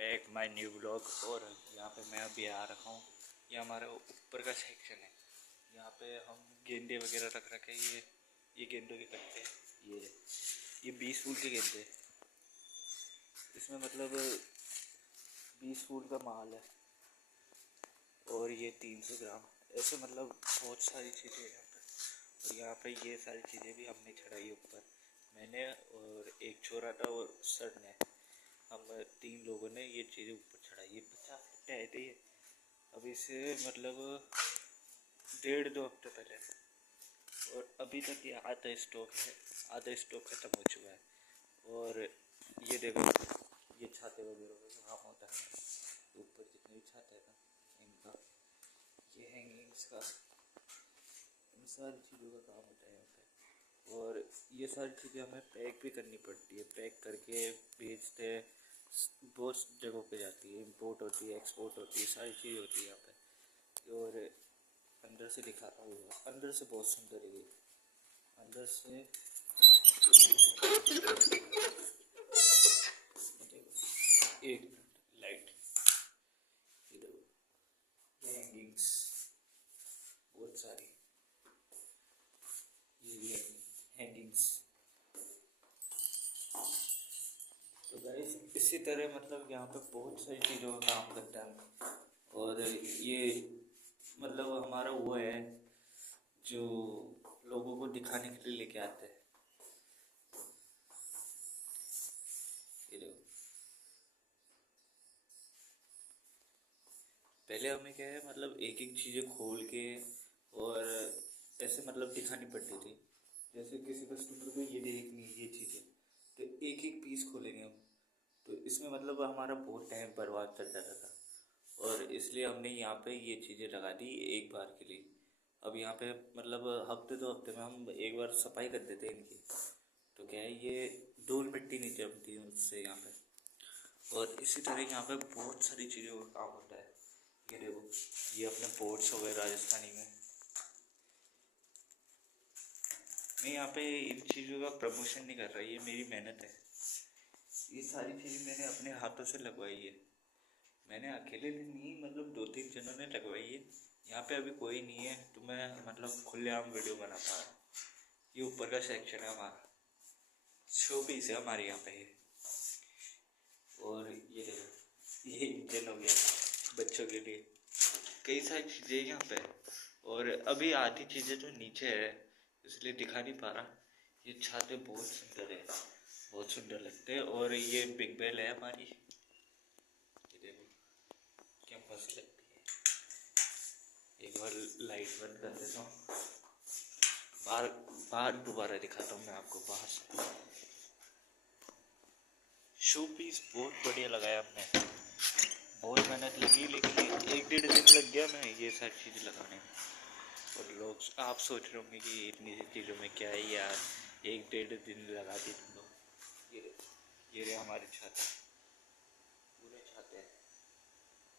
Back my new blog. और यहाँ पे मैं अभी आ रखा हूँ। ये हमारा ऊपर का सेक्शन है। यहाँ पे हम गेंदे वगैरह रख रखे हैं। ये गेंदों के कट्टे, ये 20 फूल के गेंदे। इसमें मतलब 20 फूल का माल है और ये 300 ग्राम ऐसे मतलब बहुत सारी चीज़ें यहाँ पे। और यहाँ पे ये सारी चीज़ें भी हमने चढ़ाई ऊपर, मैंने और एक छोरा था और सर ने, हम 3 लोगों ने ये चीज़ें ऊपर चढ़ाई। ये 50 कट्टे आए थे ये अभी से मतलब 1.5-2 हफ्ते पहले। और अभी तक ये आधा स्टॉक है, आधा स्टॉक ख़त्म हो चुका है। और ये देखो, ये छाते वगैरह का काम होता है ऊपर, जितने भी छाते हैं ना इनका, ये हैंगिंग्स का, इन सारी चीज़ों का काम होता है यहाँ पे। और ये सारी चीज़ें हमें पैक भी करनी पड़ती है, पैक करके भेजते हैं, बहुत जगहों पे जाती है, इंपोर्ट होती है, एक्सपोर्ट होती है, सारी चीज़ होती है यहाँ पे। और अंदर से दिखाता हूँ, अंदर से बहुत सुंदर है ये। अंदर से एक लाइट, ये देखो, ये हैंगिंग्स बहुत सारी, ये भी हैंगिंग्स। तो गाइस इसी तरह मतलब यहाँ पे बहुत सारी चीज़ों का काम करता है। और ये मतलब हमारा वो है जो लोगों को दिखाने के लिए लेके आते हैं। ये देखो, पहले हमें क्या है मतलब एक एक चीज़ें खोल के और ऐसे मतलब दिखानी पड़ती थी। जैसे किसी कस्टमर को ये देखनी है ये चीज़ें, तो एक एक पीस खोलेंगे हम, तो इसमें मतलब हमारा बहुत टाइम बर्बाद चल जाता था। और इसलिए हमने यहाँ पे ये चीज़ें लगा दी एक बार के लिए। अब यहाँ पे मतलब हफ्ते 2 हफ्ते में हम एक बार सफाई कर देते हैं इनकी, तो क्या है ये धूल मिट्टी नहीं जमती उससे यहाँ पे। और इसी तरह यहाँ पे बहुत सारी चीज़ों का काम होता है। ये देखो, ये अपने पोर्ट्स हो गए राजस्थानी में। मैं यहाँ पे इन चीज़ों का प्रमोशन नहीं कर रहा, ये मेरी मेहनत है। ये सारी चीज़ें मैंने अपने हाथों से लगवाई है। मैंने अकेले नहीं, मतलब 2-3 जनों ने लगवाई है। यहाँ पे अभी कोई नहीं है तो मैं मतलब खुलेआम वीडियो बना पा रहा हूँ। ये ऊपर का सेक्शन है हमारा, शो पीस है हमारे यहाँ पे। और ये देखो, ये इंजन हो गया बच्चों के लिए, कई सारी चीज़ें यहाँ पे। और अभी आधी चीज़ें जो नीचे है इसलिए दिखा नहीं पा रहा। ये छाते बहुत सुंदर है, बहुत सुंदर लगते हैं। और ये बिग बेल है हमारी, ये देखो क्या मस्त लगती है। एक बार लाइट बंद कर देता हूँ, बाहर बाहर दोबारा दिखाता हूँ मैं आपको बाहर से। शो पीस बहुत बढ़िया लगाया हमने, बहुत मेहनत लगी, लेकिन 1-1.5 दिन लग गया मैं ये सारी चीज़ लगाने में। और लोग आप सोच रहे होंगे कि इतनी सी चीज़ों में क्या है यार, 1-1.5 दिन लगा दी तुम लोग। ये रहे हमारे छाते, पूरे छाते हैं,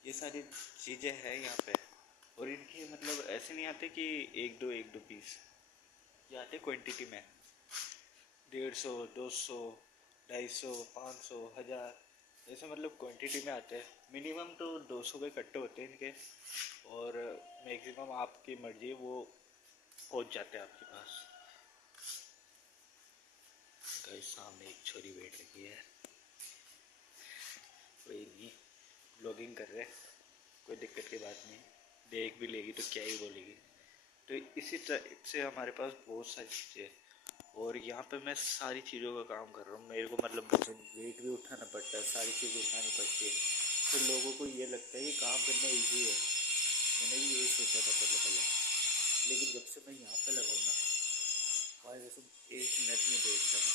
ये सारी चीज़ें हैं यहाँ पे। और इनकी मतलब ऐसे नहीं आते कि एक दो पीस, ये आते क्वांटिटी में, 150, 200, 250, 500, 1000 ऐसे मतलब क्वांटिटी में आते हैं। मिनिमम तो 200 के कट्टे होते हैं इनके, और मैक्सिमम आपकी मर्जी वो पहुंच जाते हैं आपके पास। गाइस सामने एक छोरी बैठ रही है, कोई नहीं, ब्लॉगिंग कर रहे, कोई दिक्कत की बात नहीं, देख भी लेगी तो क्या ही बोलेगी। तो इसी तरह से हमारे पास बहुत सारी चीज़ें हैं। और यहाँ पे मैं सारी चीज़ों का काम कर रहा हूँ, मेरे को मतलब वेट भी उठाना पड़ता है, सारी चीज़ें उठानी पड़ती है। तो लोगों को ये लगता है कि काम करना ईजी है, मैंने भी यही सोचा था पहले, लेकिन जब से मैं यहाँ पे लगा हूँ ना भाई, वैसे 1 मिनट में देखता मैं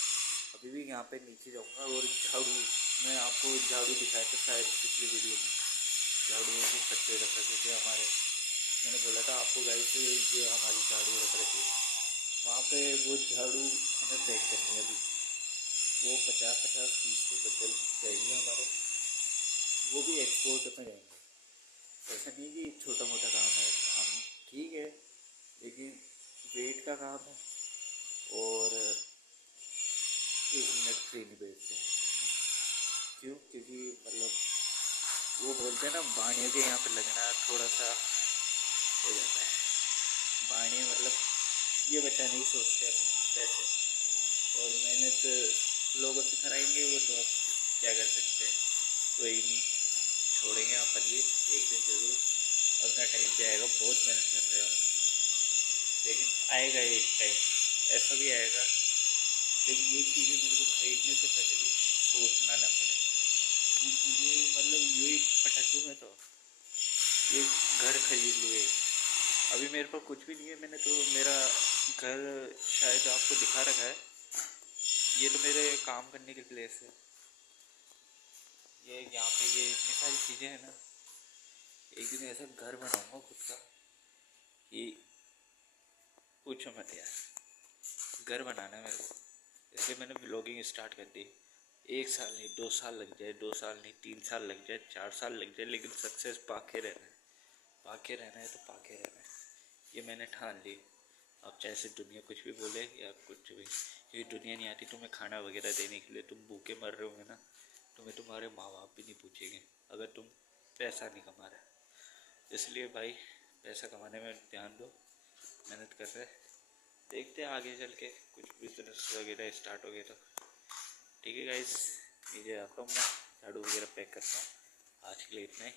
अभी भी यहाँ पे नीचे जाऊँगा। और झाड़ू, मैं आपको झाड़ू दिखाया था शायद पिछली वीडियो में, झाड़ू के कट्टे रख रखे थे हमारे, मैंने बोला था आपको गाइस ये हमारी झाड़ू रख रखी है वहाँ पे। वो झाड़ू हमें पैक करनी है अभी, वो 50-50 पीस के बंडल जाएंगे हमारे, वो भी एक्सपोर्ट में जाएंगे। ऐसा नहीं कि छोटा मोटा काम है, काम ठीक है लेकिन वेट का काम है। और 1 मिनट फ्री नहीं बैठते, क्यों? क्योंकि मतलब वो बोलते हैं ना बाणियों के यहाँ पे लगना थोड़ा सा हो जाता है। बाणी मतलब ये बचाने की सोचते हैं अपने पैसे और मेहनत लोगों से कराएंगे, वो तो आप क्या कर सकते हैं। कोई नहीं, छोड़ेंगे अपन भी एक दिन ज़रूर, अपना टाइम जाएगा, बहुत मेहनत कर रहे हैं हम, लेकिन आएगा एक टाइम, ऐसा भी आएगा जब ये चीज़ें मेरे को खरीदने से पहले भी सोचना ना पड़े। ये चीज़ें मतलब यूँ ही पटक दूँ मैं तो ये घर खरीद लूँ एक। अभी मेरे पास कुछ भी नहीं है, मैंने तो मेरा घर शायद आपको दिखा रखा है, ये तो मेरे काम करने की प्लेस है। ये यहाँ पे ये इतनी सारी चीज़ें हैं ना, एक दिन ऐसा घर बनाऊंगा खुद का कि पूछो मत यार, घर बनाना है मेरे को। इसलिए मैंने ब्लॉगिंग स्टार्ट कर दी। 1 साल नहीं, 2 साल लग जाए, 2 साल नहीं, 3 साल लग जाए, 4 साल लग जाए, लेकिन सक्सेस पाके रहना है। पाके रहना है तो पाके रहना है, ये मैंने ठान ली। अब चाहे से दुनिया कुछ भी बोले या कुछ भी, क्योंकि दुनिया नहीं आती तुम्हें खाना वगैरह देने के लिए, तुम भूखे मर रहे होगे ना, तुम्हें तुम्हारे माँ बाप भी नहीं पूछेंगे अगर तुम पैसा नहीं कमा रहे। इसलिए भाई पैसा कमाने में ध्यान दो, मेहनत कर रहे, देखते हैं आगे चल के कुछ बिजनेस वगैरह स्टार्ट हो गए तो। ठीक है गाइस, नीचे आता हूँ मैं, झाड़ू वगैरह पैक करता हूँ। आज के लिए इतना ही।